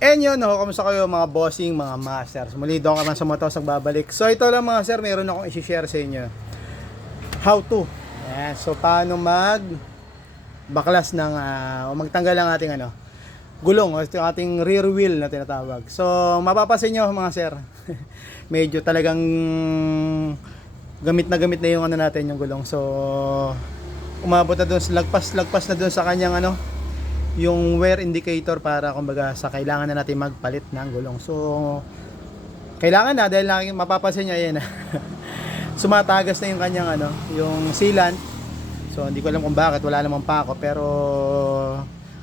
And yun, no, kamusta kayo mga bossing, mga masters? Muli doon ka man sa Motos nagbabalik. So ito lang mga sir, meron akong i-share sa inyo. How to. Ayan, so paano baklas ng, o magtanggal ang ating gulong, o yung ating rear wheel na tinatawag. So mapapasin nyo mga sir, medyo talagang gamit na yung natin, yung gulong. So umabot na doon, lagpas na doon sa kanyang yung wear indicator para kumbaga sa kailangan na natin magpalit ng gulong. So kailangan na dahil mapapansin niyo ayan sumatagas na yung kanyang yung sealant. So hindi ko alam kung bakit, wala namang pako, pero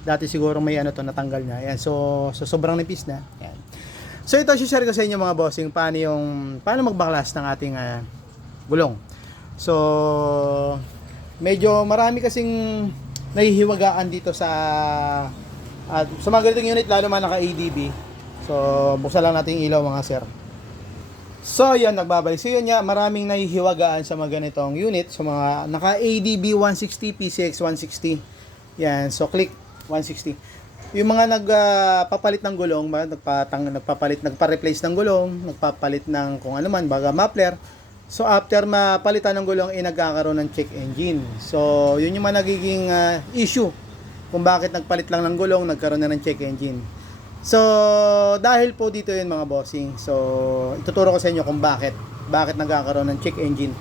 dati siguro may natanggal niya. Ayan, so sobrang nipis na. Ayan. So ito share ko sa inyo mga bossing paano magbaklas ng ating gulong. So medyo marami kasing nahihiwagaan dito sa mga ganitong unit, lalo man naka ADB. So buksan lang natin yung ilaw mga sir. So yan, nagbabalik. So yun nga, maraming nahihiwagaan sa mga ganitong unit, sa mga naka ADB 160, PCX 160. Yan, so click 160. Yung mga nagpapalit ng gulong, nagpa-replace ng gulong, nagpapalit ng kung ano man, baga muffler. So after mapalitan ng gulong, nagkakaroon ng check engine. So yun yung mga nagiging issue kung bakit nagpalit lang ng gulong, nagkaroon na ng check engine. So dahil po dito yun mga bossing. So ituturo ko sa inyo kung bakit nagkakaroon ng check engine.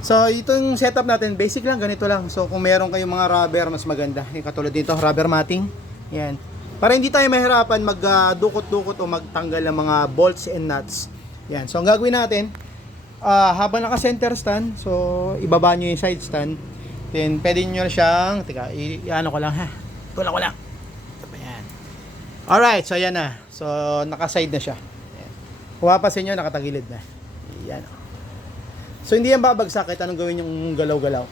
So ito yung setup natin, basic lang, ganito lang. So kung meron kayong mga rubber, mas maganda. Yung katulad dito, rubber matting. Yan. Para hindi tayo mahirapan magdukot-dukot o magtanggal ng mga bolts and nuts. Yan. So ang gagawin natin, habang naka center stand, so ibaba nyo yung side stand, then pwede nyo siyang i-ano ko lang ha, tulak ko lang. Ayan. Alright, so ayan na, so naka side na siya. Ayan. Kung mapasin nyo, nakatagilid na. Ayan. So hindi yan babagsak kahit anong gawin yung galaw-galaw,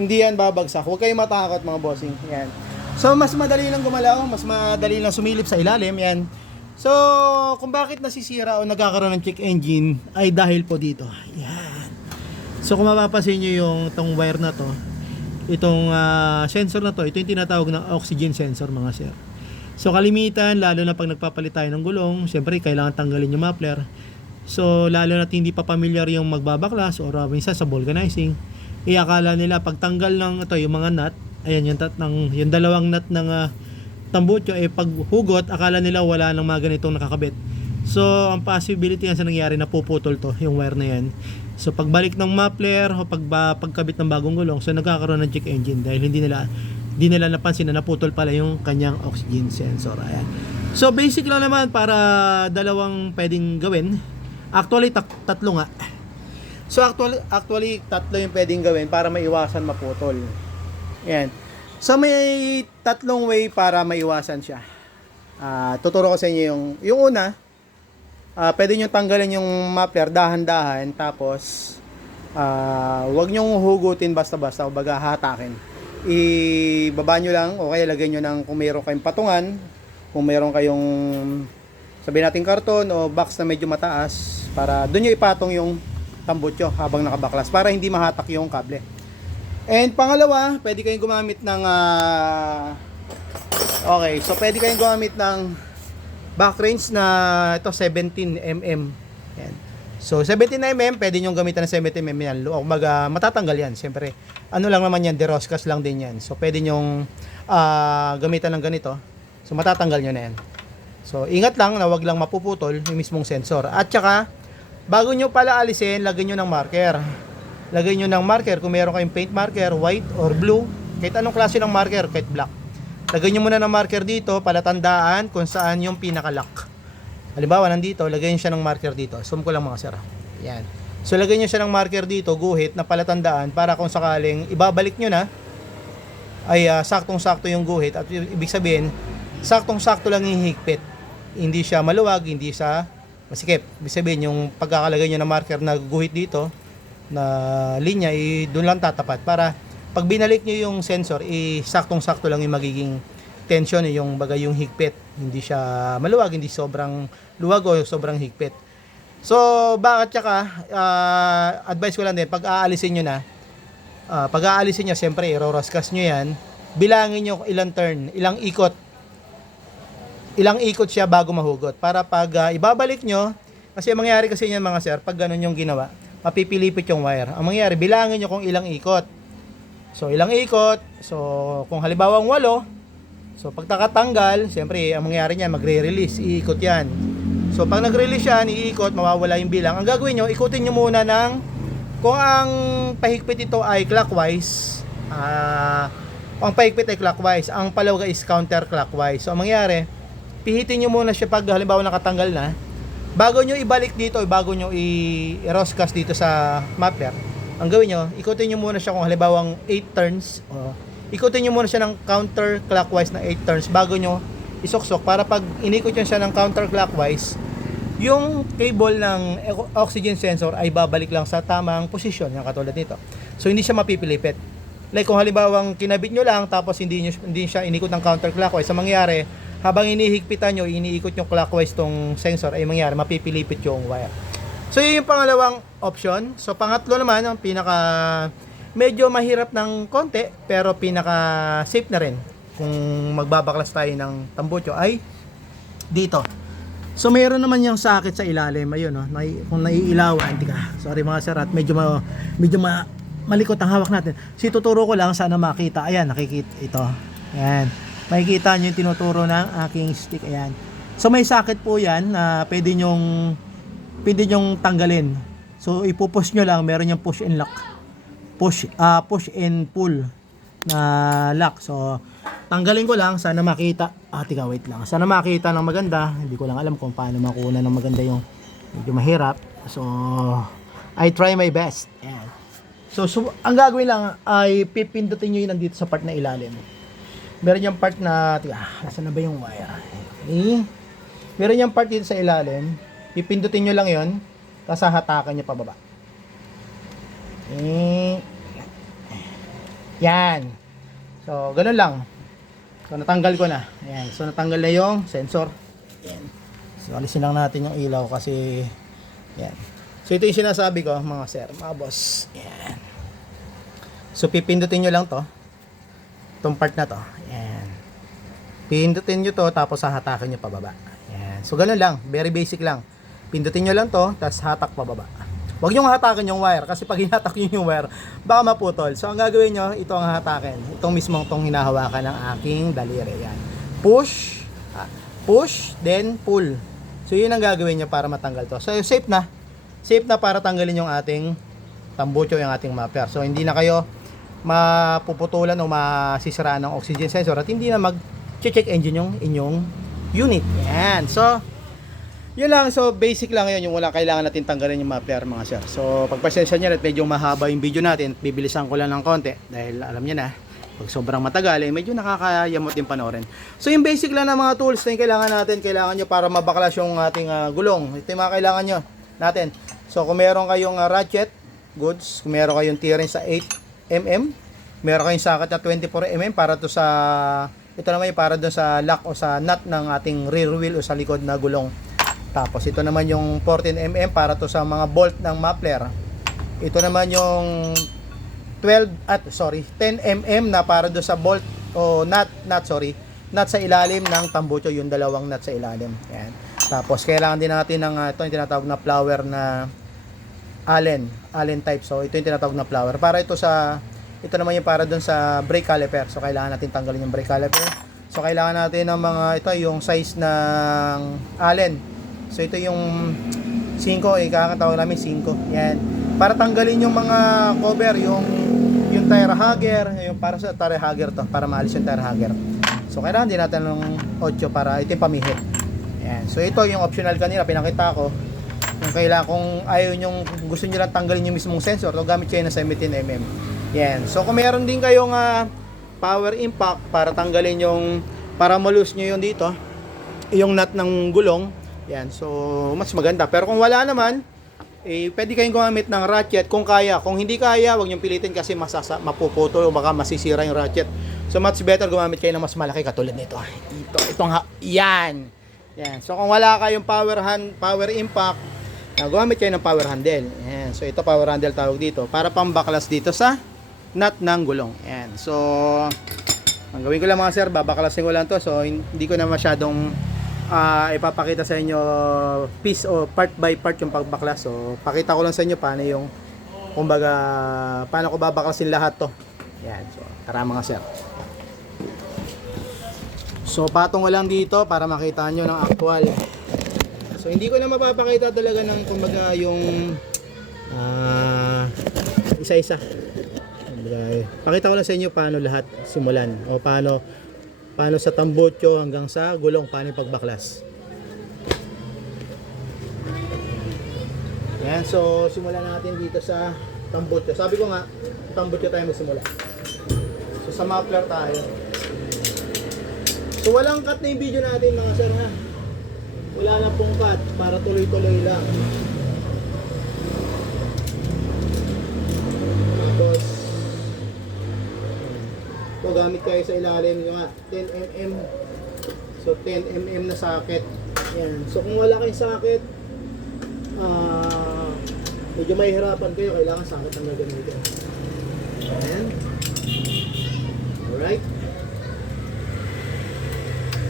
hindi yan babagsak, huwag kayong matakot mga bossing. Ayan. So mas madali lang gumalaw, mas madali lang sumilip sa ilalim. Yan. So, kung bakit nasisira o nagkakaroon ng check engine ay dahil po dito. Yan. So, kung mapapansin nyo yung itong wire na to, itong sensor na to, ito yung tinatawag na oxygen sensor mga sir. So, kalimitan, lalo na pag nagpapalit tayo ng gulong, siyempre, kailangan tanggalin yung muffler. So, lalo na hindi pa familiar yung magbabaklas o minsan sa vulcanizing, akala nila pag tanggal ng ito, yung mga nut, ayan, yung dalawang nut ng tambutso, pag hugot, akala nila wala nang mga ganitong nakakabit. So, ang possibility yan sa nangyari na puputol to, yung wire na yan. So, pagbalik ng muffler o pagkabit ng bagong gulong, so nagkakaroon ng check engine dahil hindi nila napansin na naputol pala yung kanyang oxygen sensor. Ayan. So, basic lang naman para dalawang pwedeng gawin. Actually, tatlo nga. So, actually, tatlo yung pwedeng gawin para maiwasan maputol. Ayan. So may tatlong way para maiwasan siya. Tuturo ko sa inyo yung una, pwede nyo tanggalin yung muffler dahan-dahan, tapos wag nyo hugutin basta-basta o baga hatakin. Ibaba nyo lang o kaya lagyan nyo ng kung meron kayong patungan, kung meron kayong sabihin natin karton o box na medyo mataas, para doon nyo ipatong yung tambutso habang nakabaklas para hindi mahatak yung kable. And pangalawa, pwede kayong gumamit ng pwede kayong gumamit ng back range na ito 17mm. Yan. So 17mm, pwede nyo gamitan ng 17mm yan. O matatanggal yan, siyempre. Ano lang naman yan, deroscas lang din yan. So pwede nyo gamitan ng ganito. So matatanggal nyo na yan. So ingat lang na wag lang mapuputol yung mismong sensor. At saka, bago nyo pala alisin, lagyan nyo ng marker. Lagay nyo ng marker, kung meron kayong paint marker, white or blue, kahit anong klase ng marker, kahit black. Lagay nyo muna ng marker dito, palatandaan kung saan yung pinaka-lock. Halimbawa, nandito, lagay nyo siya ng marker dito. Zoom ko lang mga sir. Yan. So, lagay nyo siya ng marker dito, guhit, na palatandaan, para kung sakaling ibabalik nyo na, ay saktong-sakto yung guhit. At ibig sabihin, saktong-sakto lang yung higpit. Hindi siya maluwag, hindi siya masikip. Ibig sabihin, yung pagkakalagay nyo ng marker na guhit dito, na linya, doon lang tatapat para pag binalik nyo yung sensor, saktong-sakto lang yung magiging tension, yung bagay yung higpit, hindi siya maluwag, hindi sobrang luwag o sobrang higpit. So bakit tsaka advice ko lang din, pag aalisin nyo na, siyempre iroroskas nyo yan, bilangin nyo ilang turn, ilang ikot ilang ikot siya bago mahugot. Para pag ibabalik nyo, kasi ang mangyayari kasi yan mga sir, pag ganun yung ginawa, mapipilipit yung wire. Ang mangyayari, bilangin nyo kung ilang ikot. So, ilang ikot. So, kung halimbawa 8, so pag nakatanggal, siyempre, ang mangyayari niyan, magre-release, iikot yan. So, pag nag-release yan, iikot, mawawala yung bilang. Ang gagawin nyo, ikutin nyo muna ng, kung ang pahigpit ito ay clockwise, ang pahigpit ay clockwise, ang palaw is counterclockwise. So, ang mangyayari, pihitin nyo muna siya pag halimbawa nakatanggal na, bago nyo ibalik dito, bago nyo i-roscast dito sa mapper, ang gawin nyo, ikutin nyo muna siya kung halimbawang 8 turns, ikutin nyo muna siya ng counterclockwise na 8 turns bago nyo isuksok, para pag inikot nyo siya ng counterclockwise, yung cable ng oxygen sensor ay babalik lang sa tamang posisyon, yung katulad nito. So hindi siya mapipilipit. Like kung halimbawang kinabit nyo lang tapos hindi siya inikot ng counterclockwise, ang mangyayari, habang inihigpitan nyo, iniikot yung clockwise tong sensor, ay mangyayari, mapipilipit yung wire. So yun yung pangalawang option. So pangatlo naman, ang pinaka medyo mahirap ng konti pero pinaka safe na rin kung magbabaklas tayo ng tambucho ay dito. So mayroon naman yung socket sa ilalim, ayun no, kung naiilawan, sorry mga sir, at medyo malikot ang hawak natin. So tuturo ko lang, sana makita. Ayan, nakikita ito. Ayan. Makikita niyo yung tinuturo ng aking stick, ayan. So may socket po 'yan na pwede nyong tanggalin. So ipupush nyo lang, meron yung push and lock. Push and pull na lock. So tanggalin ko lang, sana makita. Wait lang. Sana makita ng maganda. Hindi ko lang alam kung paano makuha ng maganda yung medyo mahirap. So I try my best. Ayan. So ang gagawin lang ay pipindutin nyo yun nandito sa part na ilalim. Meron yung part na, nasaan na ba yung wire? Okay. Meron yung part dito sa ilalim. Pipindutin nyo lang yon, tapos hahatakan nyo pababa. Yan. So, ganun lang. So, natanggal ko na. Ayan. So, natanggal na yung sensor. Yan. So, alisin lang natin yung ilaw kasi, yan. So, ito yung sinasabi ko, mga sir, mga boss. Yan. So, pipindutin nyo lang to. Itong part na to. Yan. Pindutin nyo to, tapos hahatakan nyo pababa. Yan. So, ganun lang. Very basic lang. Pindutin nyo lang to, tapos hatak pababa. Huwag nyo hatakan yung wire, kasi pag hinatak nyo yung wire, baka maputol. So, ang gagawin nyo, ito ang hatakin. Itong mismong tong hinahawakan ng aking daliri. Yan. Push, then pull. So, yun ang gagawin nyo para matanggal to. So, safe na. Safe na para tanggalin yung ating tambucho, yung ating mapper. So, hindi na kayo mapuputulan o masisiraan ng oxygen sensor at hindi na mag-check engine yung inyong unit. Yan. So, yun lang. So, basic lang yun. Yung wala kailangan natin tanggalin yung mapper, mga sir. So, pagpasensya nyo at medyo mahaba yung video natin, bibilisan ko lang ng konti dahil alam nyo na, pag sobrang matagal, medyo nakakayamot yung panoorin. So, yung basic lang na mga tools na yung kailangan nyo para mabaklas yung ating gulong. Ito yung mga kailangan nyo natin. So, kung meron kayong ratchet, goods. Kung meron kayong T-ring sa 8mm, meron kayong socket na 24mm para to sa, ito naman yung para doon sa lock o sa nut ng ating rear wheel o sa likod na gulong. Tapos ito naman yung 14mm para to sa mga bolt ng muffler. Ito naman yung 10mm na para do sa bolt o nut sa ilalim ng tambucho, yung dalawang nut sa ilalim. Yan. Tapos kailangan din natin ng ito yung tinatawag na flower na Allen type. So ito yung tinatawag na flower. Para ito naman yung para doon sa brake caliper. So kailangan natin tanggalin yung brake caliper. So kailangan natin ng mga ito yung size ng Allen. So ito yung 5, kakatawag namin 5. Yan. Para tanggalin yung mga cover, yung tire hugger, yung para sa tire hugger to, para maalis yung tire hugger. So kailangan din natin ng 8 para ito yung pamihit. Yan. So ito yung optional kanina pinakita ko. Kung kailangan, kung ayaw nyong, gusto nyo lang tanggalin yung mismong sensor, so gamit kayo na 17mm. Yan. So kung meron din kayong power impact para tanggalin yung, para malus nyo yung dito, yung nut ng gulong. Yan. So mas maganda. Pero kung wala naman, pwede kayong gumamit ng ratchet kung kaya. Kung hindi kaya, huwag nyong pilitin kasi mapuputol o baka masisira yung ratchet. So much better gumamit kayo ng mas malaki katulad nito. Yan. Yan. So kung wala kayong power impact, gumamit kayo ng power handle. Yan. So ito power handle tawag dito para pambaklas dito sa nut ng gulong. Yan. So ang gawin ko lang mga sir, babaklasin ko lang to. So hindi ko na masyadong ipapakita sa inyo piece o part by part yung pagbaklas. So pakita ko lang sa inyo paano yung, kumbaga, paano ko babaklasin lahat to. Yan, so tara mga sir. So patong ko lang dito para makita nyo ng actual. So hindi ko na mapapakita talaga ng, kumbaga, yung isa-isa. Pakita ko lang sa inyo paano lahat simulan, o paano sa tambutso hanggang sa gulong, paano yung pagbaklas. Yan, so simulan natin dito sa tambutso. Sabi ko nga, tambutso tayo magsimula. So sa muffler tayo. So walang cut na yung video natin mga sir, ha. Wala na pong cut, para tuloy-tuloy lang. Tapos ito, gamit kayo sa ilalim yung 10mm. So 10mm na socket. Yan. So kung wala kayong socket, medyo mahihirapan kayo, kailangan socket ang gagamitin. Ayan. Alright.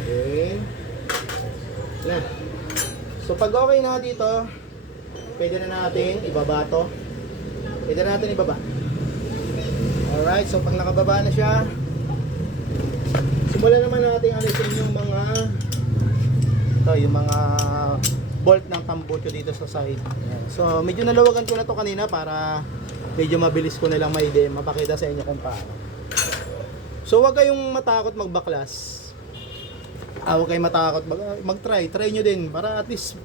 Okay. Na. So pag okay na dito, pwede na natin ibaba to. Pwede na natin ibaba. Alright, so pag nakababa na siya, simulan naman natin alisin yung mga bolt ng tambutso dito sa side. Ayan. So medyo nalawagan ko na to kanina para medyo mabilis ko na lang mapakita sa inyo kung paano. So wag kayong matakot magbaklas. Huwag kayong matakot mag-try. Try nyo din para at least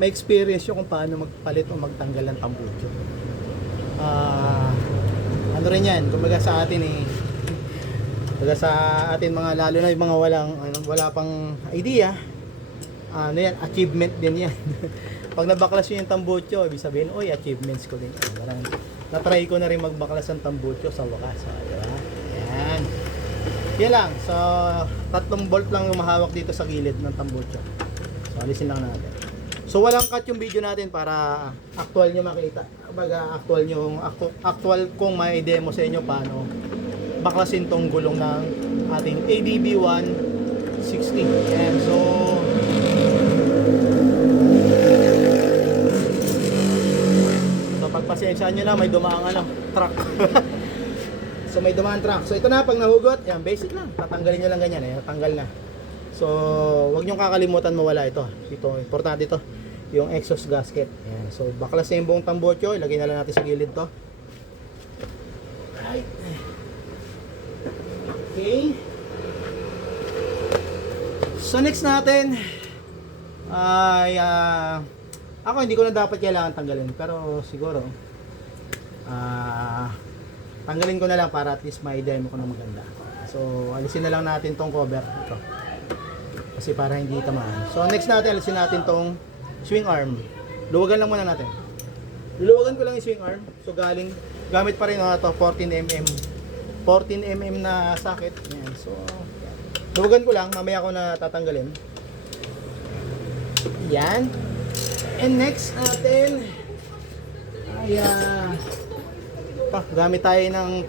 may experience nyo kung paano magpalit o magtanggal ng tambutso. Ano rin yan, kumbaga sa atin kumbaga sa atin mga, lalo na yung mga wala pang idea, ano yan, achievement din yan. Pag nabaklas nyo yung tambutso, ibig sabihin, oy, achievements ko din. Parang na-try ko na rin magbaklas ng tambutso sa wakas, diba? Yan. Yan lang. So 3 bolt lang yung mahawak dito sa gilid ng tambutso. So alisin lang natin. So walang cut yung video natin para actual nyo makita. Kumbaga actual kung may demo sa inyo paano baklasin tong gulong ng ating ADB 160. And so pagpasensyaan nyo na, may dumaang truck. So may dumaan truck. So ito na, pag nahugot, yan, basic lang. Tatanggalin nyo lang ganyan, natanggal na. So wag nyo kakalimutan mawala ito. Ito, importante ito, yung exhaust gasket. Yan. So baklas na yung buong tambutso, ilagay na lang natin sa gilid to. Right. Okay. So next natin ay ako hindi ko na dapat kailangan tanggalin, pero siguro tanggalin ko na lang para at least may demo ko na maganda. So alisin na lang natin tong cover ito, kasi para hindi tamaan. So next natin, alisin natin tong swing arm. Luwagan lang muna natin. Luluwagan ko lang yung swing arm. So gamit pa rin ito 14mm na socket. Yan. So yan. Luwagan ko lang, mamaya ko na tatanggalin. Yan. And next natin ay gamit tayo ng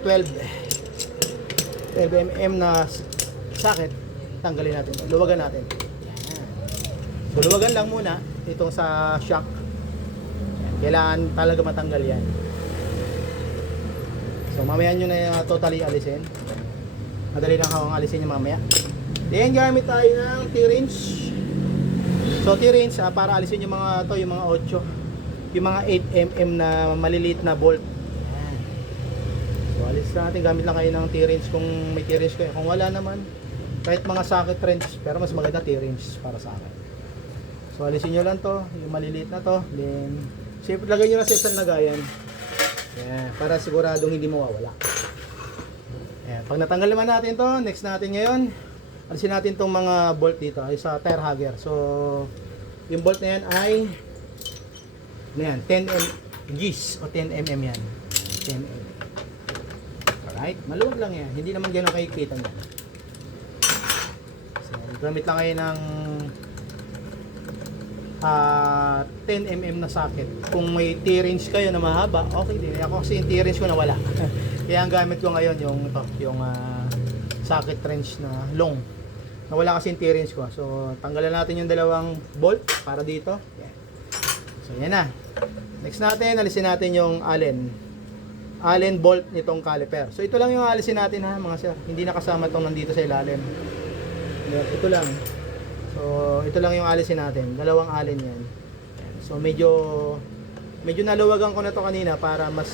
12mm na socket. Tanggalin natin. Luwagan natin. Yan. So luwagan lang muna itong sa shock. Yan. Kailangan talaga matanggal yan. So mamaya nyo na totally alisin. Madali lang akong alisin nyo mamaya. Then gamit tayo ng T-wrench. So T-wrench para alisin yung mga yung mga 8, yung mga 8mm na maliliit na bolt. Yan. So alis natin, gamit lang kayo ng T-wrench kung may T-wrench kayo. Kung wala naman, kahit mga socket wrench, pero mas maganda T-wrench para sa akin. So alisin nyo lang to, yung maliliit na to. Then siyempre lagay nyo na sa isang lagayan. Yan, para siguradong hindi mawawala. Yan, pag natanggal naman natin to, next natin ngayon, alisin natin tong mga bolt dito ay sa tire hugger. So yung bolt na yan ay 10mm o 10mm yan. 10mm. Alright, maluwag lang yan. Hindi naman gano'ng kahigpitan yan. So gamit lang kayo ng 10mm na socket. Kung may T-wrench kayo na mahaba, okay din. Ako kasi yung T-wrench ko nawala. Kaya ang gamit ko ngayon yung socket wrench na long. nawala kasi yung T-wrench ko. So tanggalan natin yung dalawang bolt para dito. Yan. So yan na. Next natin, alisin natin yung Allen bolt nitong caliper. So ito lang yung alisin natin ha mga sir. Hindi nakasama itong nandito sa ilalim. Yan, ito lang. So ito lang yung alisin natin. Dalawang Allen yan. Yan. So medyo naluwagan ko na to kanina para mas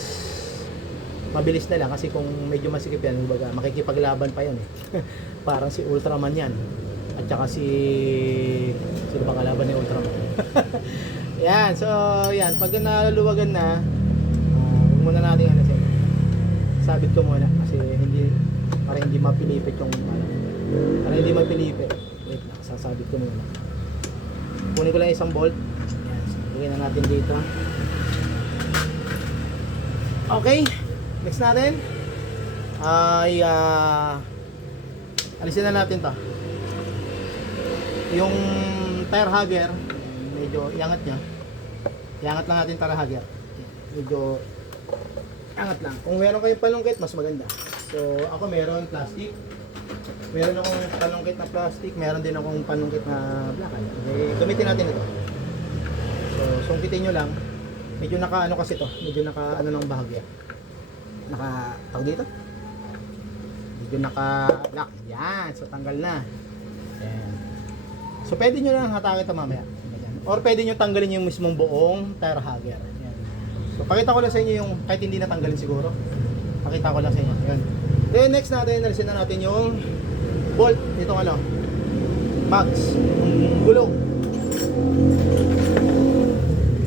mabilis na lang kasi kung medyo masikip yan, kumbaga makikipaglaban pa yun eh. Parang si Ultraman yan. At saka sino ba kalaban ni Ultraman? Yan, so yan, pag naluwagan na, huwag muna natin ano siya. Sabit ko muna kasi para hindi mapilipit yung para hindi mapilipit. Wait lang, sasabit ko muna. Kunin ko lang isang bolt. Yan, so, lagyan na natin dito. Okay, next natin ay alisin na natin to. Yung tire hugger, medyo iangat niya. Iangat lang natin tire hugger. Medyo angat lang. Kung meron kayong panungkit, mas maganda. So, ako meron plastic. Meron akong panungkit na plastic. Meron din akong panungkit na black. Okay, gamitin natin ito. So, sungkitin nyo lang. Medyo naka-ano kasi to. Medyo naka-ano ng bahagya. Tawag dito? Medyo naka-black. Yan. So, tanggal na. Yan. So, pwede nyo lang hatakin ito mamaya. Or pwede nyo tanggalin yung mismong buong tire hugger. So, pakita ko lang sa inyo yung, kahit hindi natanggalin siguro, pakita ko lang sa inyo. Yun. Then, next natin, alisin na natin yung bolt nitong mags, yung gulong.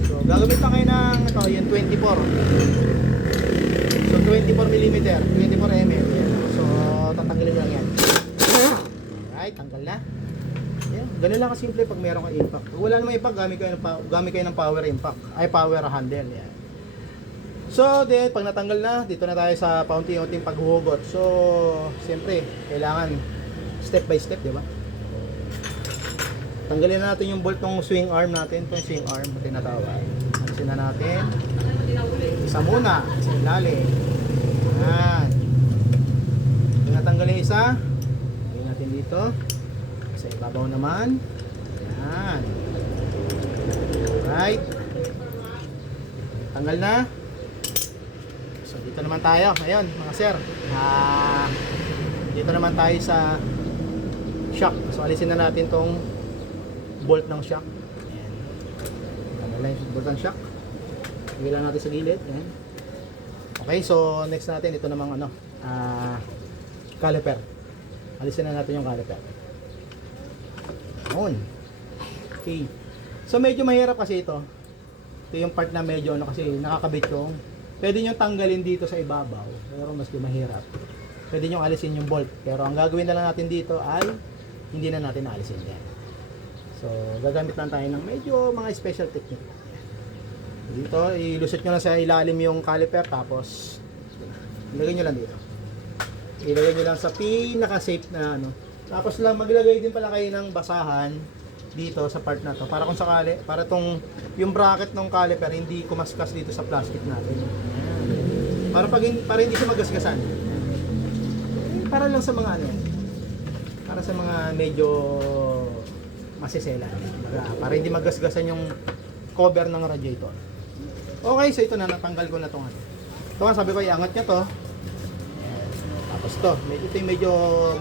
So, gagamit lang kayo ng, yung 24. So, 24mm, 24mm. So, tatanggalin lang yan. Alright, tanggal na. Yan, ganun lang kasimple pag meron kang impact. Pag wala namang impact, gamit kayo ng power impact, power handle. Yan. So, then, pag natanggal na, dito na tayo sa paunti-unting paghuhugot. So, siyempre, kailangan step by step, di ba? Tanggalin na natin yung bolt ng swing arm natin. Ito yung swing arm na tinatawag. Alisin na natin. Isa muna, sa ilalim. Yan. Pag natanggal yung isa, lagyan natin dito. Sa ibabaw naman. Yan. Alright. Tanggal na. So dito naman tayo ngayon mga sir. Dito naman tayo sa shock. So alisin na natin tong bolt ng shock. Ayan. Tanggalin yung bolt ng shock. Lagyan natin sa gilid. Ayan. Okay, so next natin ito namang caliper. Alisin na natin yung caliper. Ayan. Okay. So medyo mahirap kasi ito. Ito yung part na medyo kasi nakakabit yung pwede nyo tanggalin dito sa ibabaw, pero mas mahirap. Pwede nyo alisin yung bolt, pero ang gagawin na lang natin dito ay hindi na natin alisin yan. So, gagamit lang tayo ng medyo mga special technique. Dito, ilusot nyo lang sa ilalim yung caliper, tapos ilagay nyo lang dito. Ilagay nyo lang sa pinaka-safe na Tapos lang maglagay din pala kayo ng basahan dito sa part na to para kung sakali, para yung bracket ng caliper hindi kumaskas dito sa plastic natin. Para hindi siya magasgasan. Para lang sa mga para sa mga medyo masisela. Para hindi magasgasan yung cover ng radiator. Okay, so ito na, natanggal ko na itong ito nga, sabi ko iangat niya to. Tapos to, ito yung medyo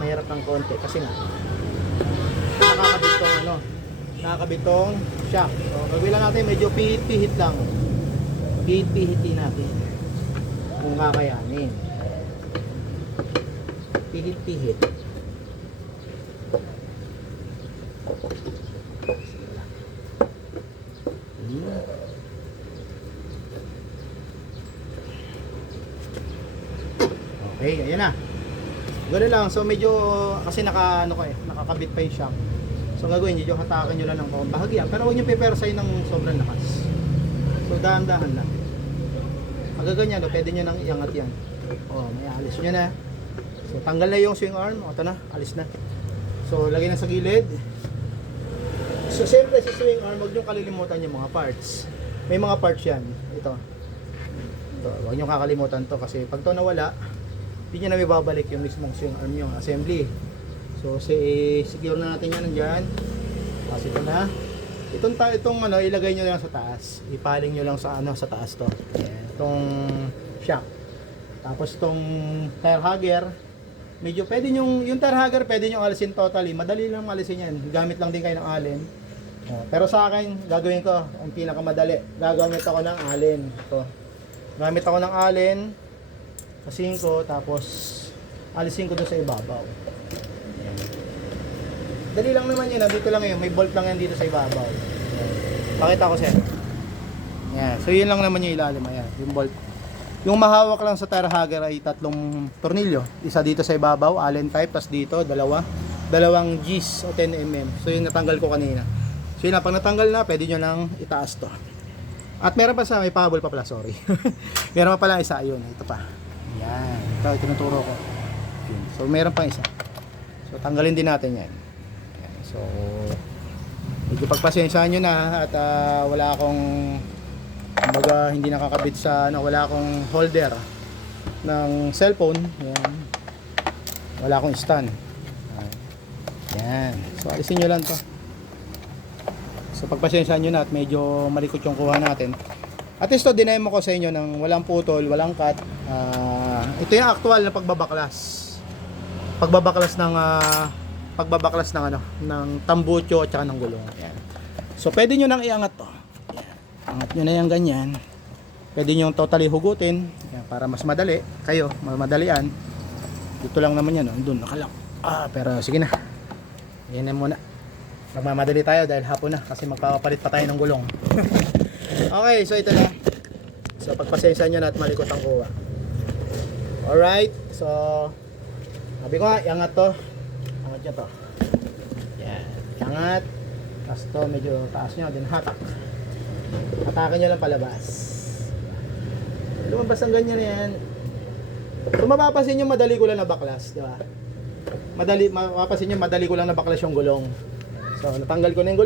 mahirap ng konti kasi nga nakakabit tong nakakabitong shock. So, gagawin lang natin medyo pihit-pihit lang. Pihit-pihitin natin. Kung kakayanin. Pihit-pihit. Okay, ayan na. Ganoon lang. So medyo kasi nakakabit pa yung shock. So gagawin niyo, hatakin niyo lang ng bahagya, pero huwag niyo pepersahin ng sobrang lakas. So dahan-dahan lang. Pag ganyan, pwede niyo nang iangat yan. Oh, may alis niyo na. So tanggal na yung swing arm, ito na, alis na. So lagay na sa gilid. So siyempre sa swing arm, huwag niyo kalilimutan yung mga parts. May mga parts yan. Ito, huwag niyo kakalimutan to kasi pag to nawala, hindi niyo na may babalik yung mismong swing arm yung assembly. So, secure na natin yan dyan. Tapos ito na. Itong ano, ilagay nyo lang sa taas. Ipaling nyo lang sa ano, sa taas to. Ayan, itong shock. Tapos itong tire hugger, medyo pwede nyo, yung tire hugger pwede nyo alisin totally. Madali lang alisin yan. Gamit lang din kayo ng allen. Pero sa akin, gagawin ko ang pinakamadali. Gagamit ako ng allen. Ito. Gamit ako ng allen. Kasihin ko, tapos alisin ko doon sa ibabaw. Ayan. Dali lang naman yun. Dito lang yun. May bolt lang yan dito sa ibabaw. Ayan. Pakita ko sa'yo. Ayan. So yun lang naman yung ilalim. Ayan. Yung bolt. Yung mahawak lang sa tire hugger ay 3 tornilyo. Isa dito sa ibabaw, allen type. Tapos dito, dalawang G's o 10mm. So yung natanggal ko kanina. So yun na, pag natanggal na, pwede nyo lang itaas to. At meron pa may pahabol pa pala, sorry. Meron pa pala isa, ayun, ito pa. Yan, ito tinuturo ko. Yun. So meron pa isa. So tanggalin din natin yan. Yan. So, medyo pagpasensyahan nyo na at wala akong, kumbaga, hindi nakakabit sa, wala akong holder ng cellphone. Yan. Wala akong stand. Yan. So alisin nyo lang to. So pagpasensyahan nyo na at medyo malikot yung kuha natin. At least to, dinemo ko sa inyo ng walang putol, walang cut. Ito yung actual na pagbabaklas. Pagbabaklas ng ano, ng tambucho at saka ng gulong. Ayan. So pwede nyo nang iangat to. Ayan. Angat nyo na yung ganyan. Pwede nyo totally hugutin. Ayan, para mas madali. Kayo, madalian. Dito lang naman yan. Doon, nakalak. Pero sige na. Yan na muna. Magmamadali tayo dahil hapon na kasi magpapapalit pa tayo ng gulong. Okay, so ito na. So pagpasensya nyo na at malikot ang kuha. Alright, so sabi ko nga, iangat to. Angat nyo to. Yan, iangat. Tapos to, medyo taas nyo, din hatak. Hatakin nyo lang palabas. Lumabas ang ganyan yan. Kung mapapansin nyo, madali ko lang nabaklas, di ba? Mapapansin nyo, madali ko lang nabaklas yung gulong. So, natanggal ko na yung gulong.